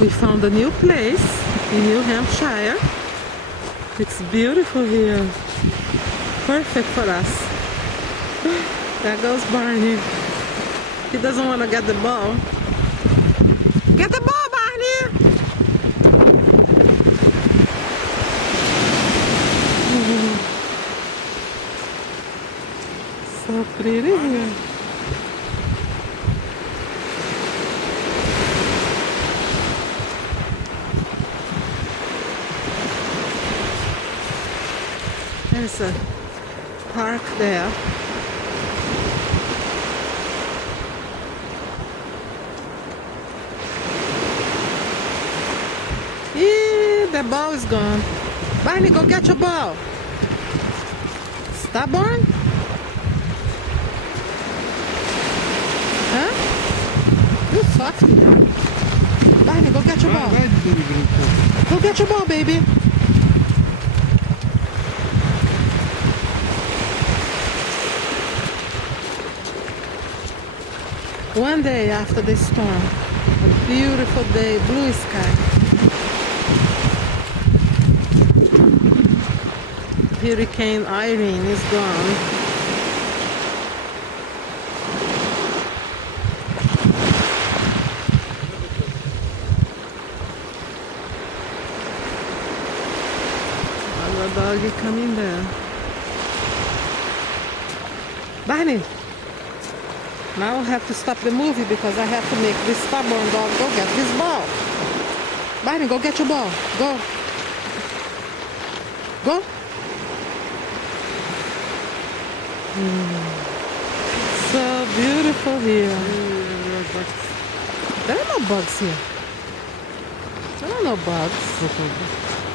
We found a new place in New Hampshire. It's beautiful here. Perfect for us. There goes Barney. He doesn't want to get the ball. Get the ball, Barney! So pretty here. There's a park there. The ball is gone. Barney, go get your ball. Stubborn? Huh? You softy. Barney, go get your ball. Go get your ball, baby. One day after the storm, a beautiful day, blue sky. Hurricane Irene is gone. Another doggy coming there. Barney! Now I have to stop the movie because I have to make this stubborn dog go get his ball. Barney, go get your ball. Go. Go. So beautiful here. There are no bugs here. There are no bugs.